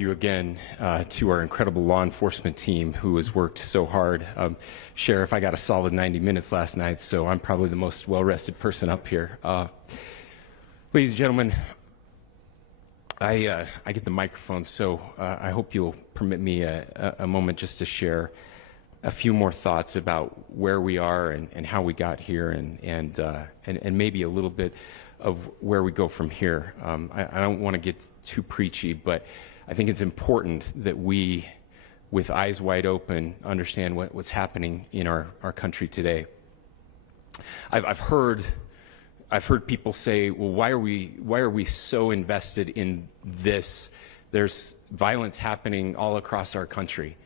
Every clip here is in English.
you again to our incredible law enforcement team who has worked so hard. Sheriff, I got a solid 90 minutes last night, so I'm probably the most well-rested person up here. Ladies and gentlemen, I get the microphone, so I hope you'll permit me a moment just to share a few more thoughts about where we are and how we got here, and maybe a little bit of where we go from here. I don't want to get too preachy, but I think it's important that we, with eyes wide open, understand what's happening in our country today. I've heard people say, well, why are we so invested in this? There's violence happening all across our country,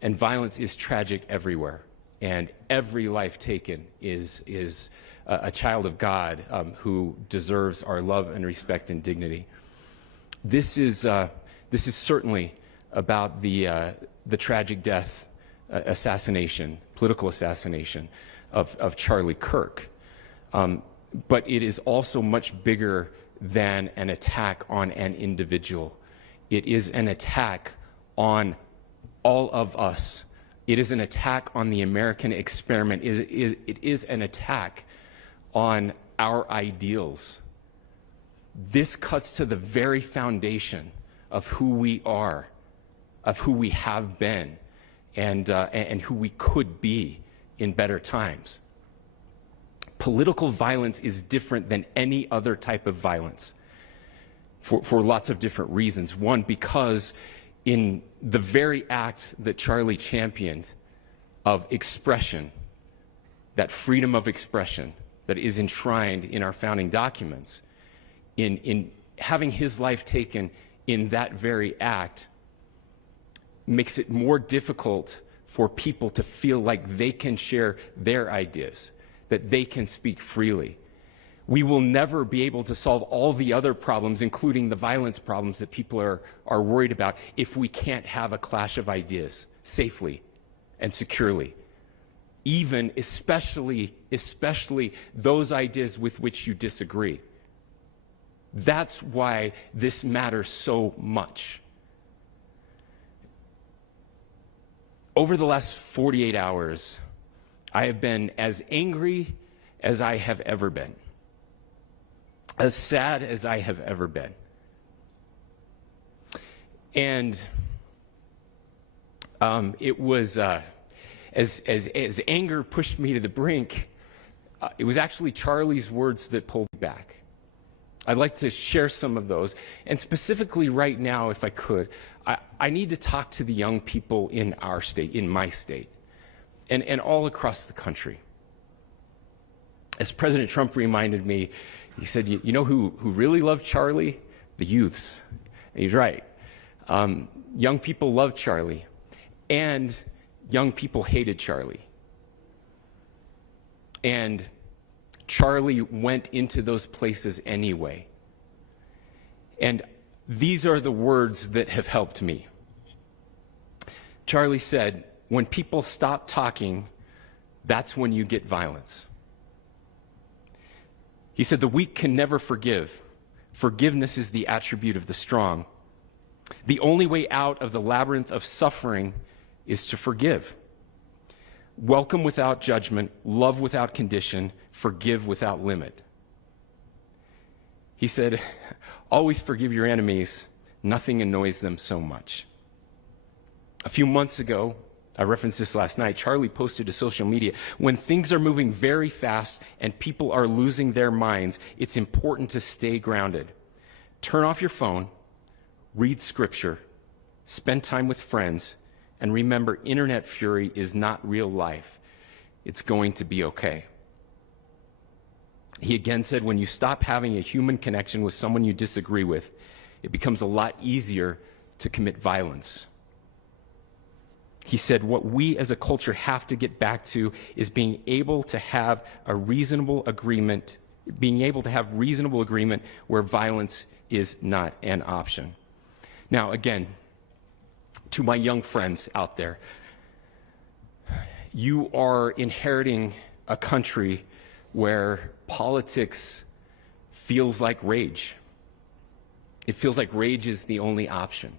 and violence is tragic everywhere, and every life taken is a child of God who deserves our love and respect and dignity. This is certainly about the tragic death, political assassination of Charlie Kirk. But it is also much bigger than an attack on an individual. It is an attack on all of us. It is an attack on the American experiment. It is an attack on our ideals. This cuts to the very foundation of who we are, of who we have been, and who we could be in better times. Political violence is different than any other type of violence for lots of different reasons. One, because in the very act that Charlie championed of expression, that freedom of expression that is enshrined in our founding documents, in having his life taken in that very act, makes it more difficult for people to feel like they can share their ideas, that they can speak freely. We will never be able to solve all the other problems, including the violence problems that people are worried about, if we can't have a clash of ideas safely and securely. Even, especially those ideas with which you disagree. That's why this matters so much. Over the last 48 hours, I have been as angry as I have ever been, as sad as I have ever been. And it was, as anger pushed me to the brink, it was actually Charlie's words that pulled me back. I'd like to share some of those, and specifically right now, if I could, I need to talk to the young people in our state, in my state, and all across the country. As President Trump reminded me, he said, you know who really loved Charlie? The youths. And he's right. Young people loved Charlie, and young people hated Charlie. And Charlie went into those places anyway. And these are the words that have helped me. Charlie said, when people stop talking, that's when you get violence. He said, the weak can never forgive. Forgiveness is the attribute of the strong. The only way out of the labyrinth of suffering is to forgive. Welcome without judgment, love without condition, forgive without limit. He said, always forgive your enemies. Nothing annoys them so much. A few months ago, I referenced this last night, Charlie posted to social media, when things are moving very fast and people are losing their minds, it's important to stay grounded. Turn off your phone, read scripture, spend time with friends, and remember, internet fury is not real life. It's going to be okay. He again said, when you stop having a human connection with someone you disagree with, it becomes a lot easier to commit violence. He said, what we as a culture have to get back to is being able to have a reasonable agreement, where violence is not an option. Now, again, to my young friends out there, you are inheriting a country where politics feels like rage. It feels like rage is the only option.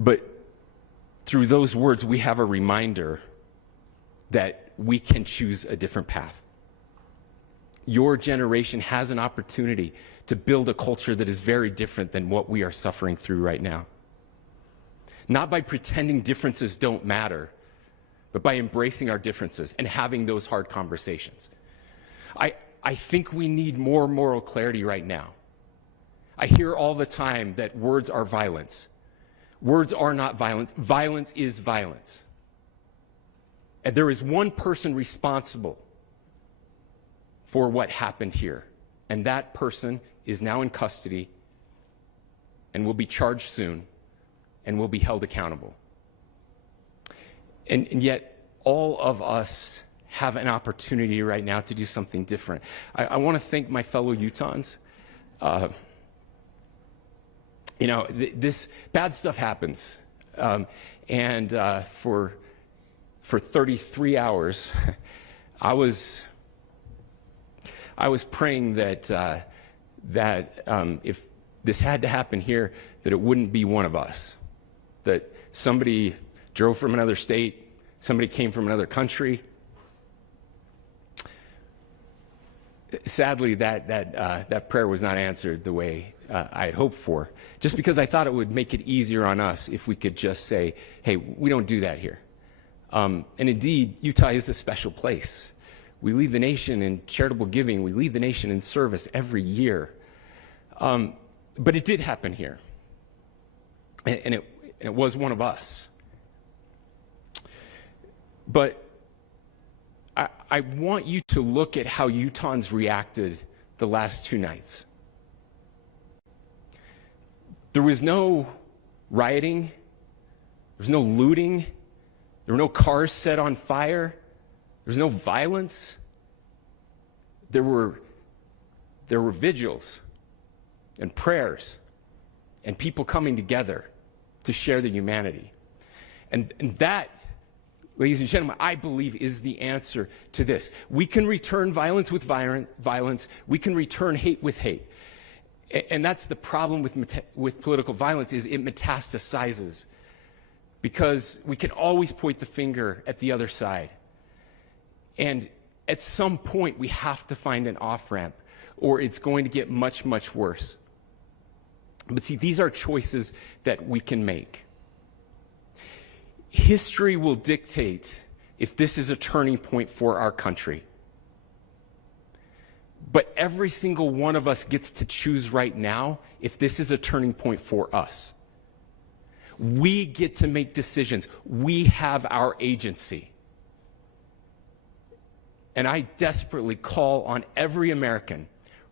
But through those words, we have a reminder that we can choose a different path. Your generation has an opportunity to build a culture that is very different than what we are suffering through right now. Not by pretending differences don't matter, but by embracing our differences and having those hard conversations. I think we need more moral clarity right now. I hear all the time that words are violence. Words are not violence. Violence is violence. And there is one person responsible for what happened here. And that person is now in custody and will be charged soon and will be held accountable. And yet, all of us have an opportunity right now to do something different. I want to thank my fellow Utahns. This bad stuff happens. For 33 hours, I was praying that if this had to happen here, that it wouldn't be one of us. That somebody drove from another state, somebody came from another country. Sadly, that prayer was not answered the way I had hoped for, just because I thought it would make it easier on us if we could just say, hey, we don't do that here. And indeed, Utah is a special place. We lead the nation in charitable giving. We lead the nation in service every year. But it did happen here. And it was one of us. But I want you to look at how Utahns reacted the last 2 nights. There was no rioting. There was no looting. There were no cars set on fire. There was no violence. There were vigils and prayers and people coming together to share the humanity. And that, ladies and gentlemen, I believe is the answer to this. We can return violence with violence. We can return hate with hate. And that's the problem with political violence, is it metastasizes. Because we can always point the finger at the other side. And at some point, we have to find an off-ramp, or it's going to get much, much worse. But see, these are choices that we can make. History will dictate if this is a turning point for our country. But every single one of us gets to choose right now if this is a turning point for us. We get to make decisions. We have our agency. And I desperately call on every American,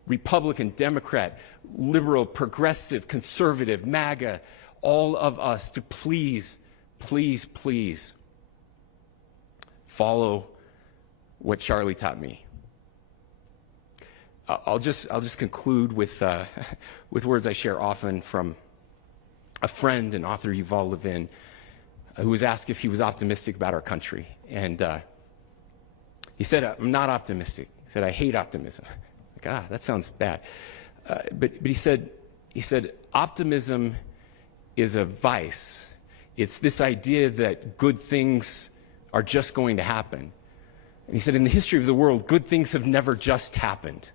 Republican, Democrat, liberal, progressive, conservative, MAGA, all of us to please, please, please follow what Charlie taught me. I'll just conclude with words I share often from a friend and author, Yuval Levin, who was asked if he was optimistic about our country. And he said, I'm not optimistic. He said, I hate optimism. Like, that sounds bad. But he said, optimism is a vice. It's this idea that good things are just going to happen. And he said, in the history of the world, good things have never just happened.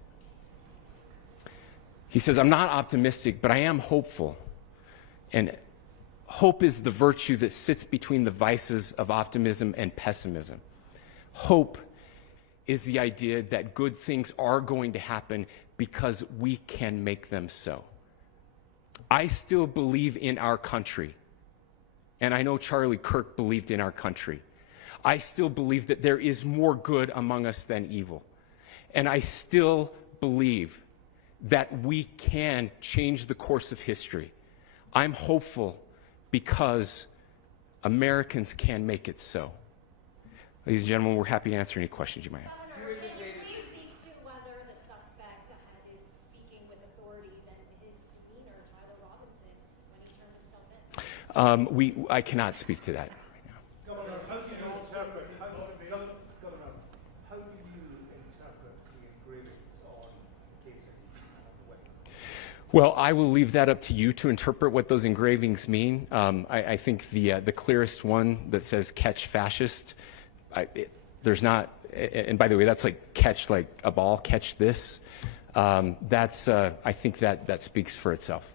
He says, I'm not optimistic, but I am hopeful. And hope is the virtue that sits between the vices of optimism and pessimism. Hope is the idea that good things are going to happen because we can make them so. I still believe in our country. And I know Charlie Kirk believed in our country. I still believe that there is more good among us than evil. And I still believe that we can change the course of history. I'm hopeful because Americans can make it so. Ladies and gentlemen, we're happy to answer any questions you might have. Governor, can you please speak to whether the suspect is speaking with authorities and his demeanor, Tyler Robinson, when he turned himself in? I cannot speak to that right now. Governor, how do you interpret the agreements on the case of the Well, I will leave that up to you to interpret what those engravings mean. I think the clearest one that says "catch fascist," there's not, and by the way, that's like catch like a ball, catch this. I think that speaks for itself.